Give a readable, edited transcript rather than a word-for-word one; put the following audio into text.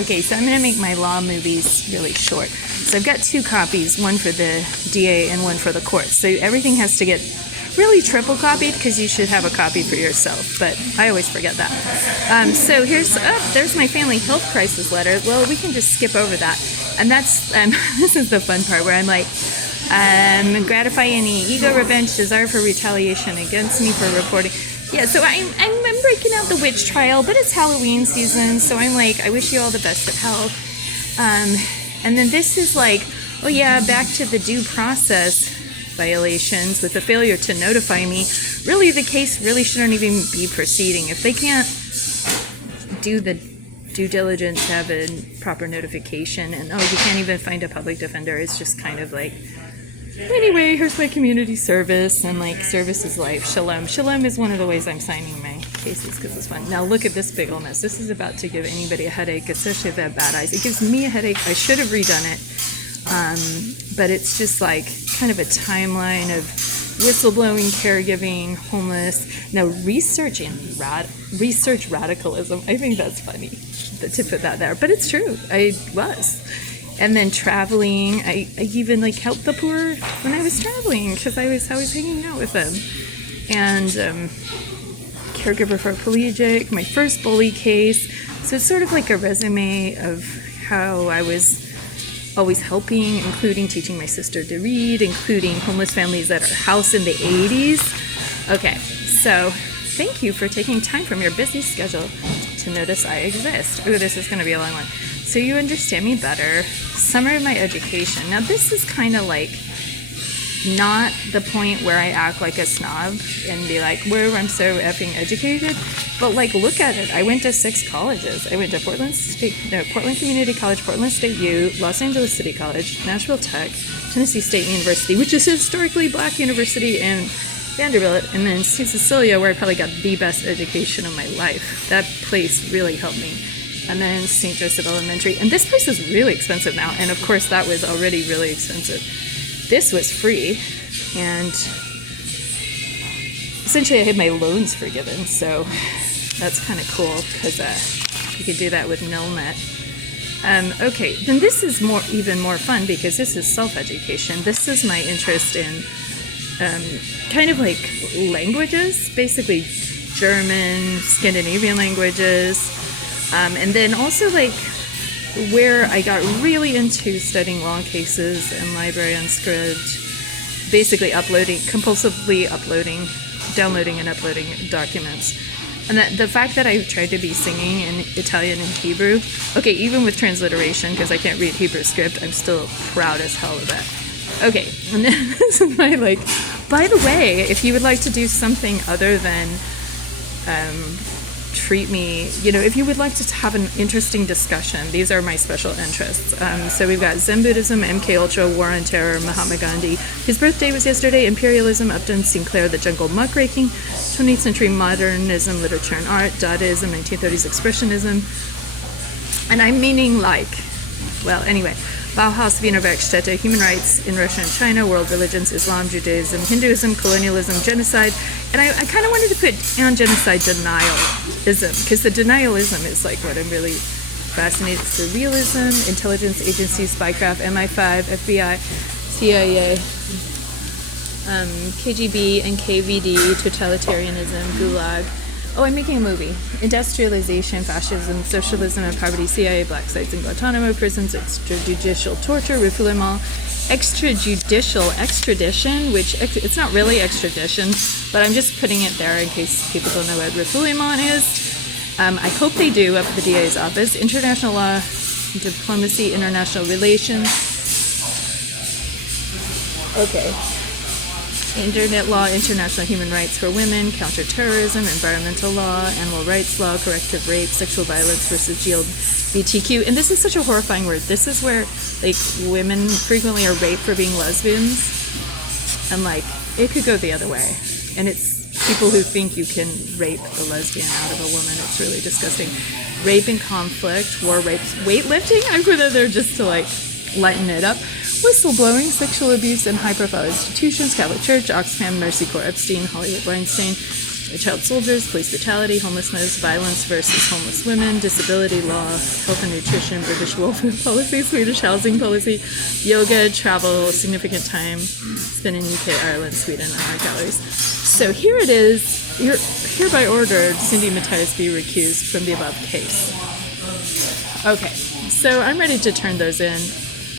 Okay, so I'm going to make my law movies really short. So I've got 2 copies, one for the DA and one for the court. So everything has to get really triple copied because you should have a copy for yourself, but I always forget that. So there's my family health crisis letter. Well, we can just skip over that. And that's, this is the fun part where I'm like, gratify any ego, revenge, desire for retaliation against me for reporting. Yeah, so I'm breaking out the witch trial, but it's Halloween season, so I'm like, I wish you all the best of health. And then this is like, oh yeah, back to the due process violations with the failure to notify me. Really, the case really shouldn't even be proceeding. If they can't do the due diligence to have a proper notification, and you can't even find a public defender, it's just kind of like, anyway, here's my community service, and like, service is life. Shalom. Shalom is one of the ways I'm signing my cases because it's fun. Now look at this big old mess. This is about to give anybody a headache, especially if they have bad eyes. It gives me a headache. I should have redone it. But it's just like kind of a timeline of whistleblowing, caregiving, homeless. Now research radicalism. I think that's funny to put that there, but it's true. I was. And then traveling, I even like helped the poor when I was traveling because I was hanging out with them. And caregiver for a paraplegic, my first bully case. So it's sort of like a resume of how I was always helping, including teaching my sister to read, including homeless families at our house in the 80s. Okay, so thank you for taking time from your busy schedule to notice I exist. Ooh, this is going to be a long one. So you understand me better. Summary of my education. Now this is kind of like not the point where I act like a snob and be like, whoa, I'm so effing educated. But like, look at it. I went to 6 colleges. I went to Portland Community College, Portland State U, Los Angeles City College, Nashville Tech, Tennessee State University, which is a historically black university, and Vanderbilt, and then St. Cecilia, where I probably got the best education of my life. That place really helped me. And then St. Joseph Elementary. And this place is really expensive now. And of course, that was already really expensive. This was free. And essentially, I had my loans forgiven. So that's kind of cool because you could do that with Nelnet. Okay, then this is even more fun because this is self-education. This is my interest in kind of like languages, basically German, Scandinavian languages. And then also like where I got really into studying law cases and library unscript, basically compulsively downloading and uploading documents. And that the fact that I tried to be singing in Italian and Hebrew, okay, even with transliteration, because I can't read Hebrew script, I'm still proud as hell of that. Okay, and then this is my like, by the way, if you would like to do something other than treat me, if you would like to have an interesting discussion, these are my special interests. So we've got Zen Buddhism, MK Ultra, War on Terror, Mahatma Gandhi. His birthday was yesterday. Imperialism, Upton Sinclair, The Jungle Muckraking, 20th Century Modernism, Literature and Art, Dadaism, 1930s Expressionism. And I'm meaning Bauhaus, Wiener Werkstätte, human rights in Russia and China, world religions, Islam, Judaism, Hinduism, colonialism, genocide. And I kind of wanted to put on genocide denialism, because the denialism is like what I'm really fascinated. Surrealism, intelligence agencies, spycraft, MI5, FBI, CIA, KGB, and KVD, totalitarianism, Gulag. Oh, I'm making a movie. Industrialization, fascism, socialism, and poverty, CIA, black sites in Guantanamo, prisons, extrajudicial torture, refoulement, extradition, which it's not really extradition, but I'm just putting it there in case people don't know what refoulement is. I hope they do up at the DA's office. International law, diplomacy, international relations. Okay. Internet law, international human rights for women, counterterrorism, environmental law, animal rights law, corrective rape, sexual violence versus LGBTQ. And this is such a horrifying word. This is where like women frequently are raped for being lesbians. And like it could go the other way. And it's people who think you can rape the lesbian out of a woman. It's really disgusting. Rape and conflict, war, rape, weightlifting. I put it there just to like lighten it up. Whistleblowing, sexual abuse in high-profile institutions, Catholic Church, Oxfam, Mercy Corps, Epstein, Hollywood Weinstein, child soldiers, police brutality, homelessness, violence versus homeless women, disability law, health and nutrition, British welfare policy, Swedish housing policy, yoga, travel, significant time spent in UK, Ireland, Sweden, and art galleries. So here it is. You're hereby ordered Cindy Mattias be recused from the above case. Okay, so I'm ready to turn those in.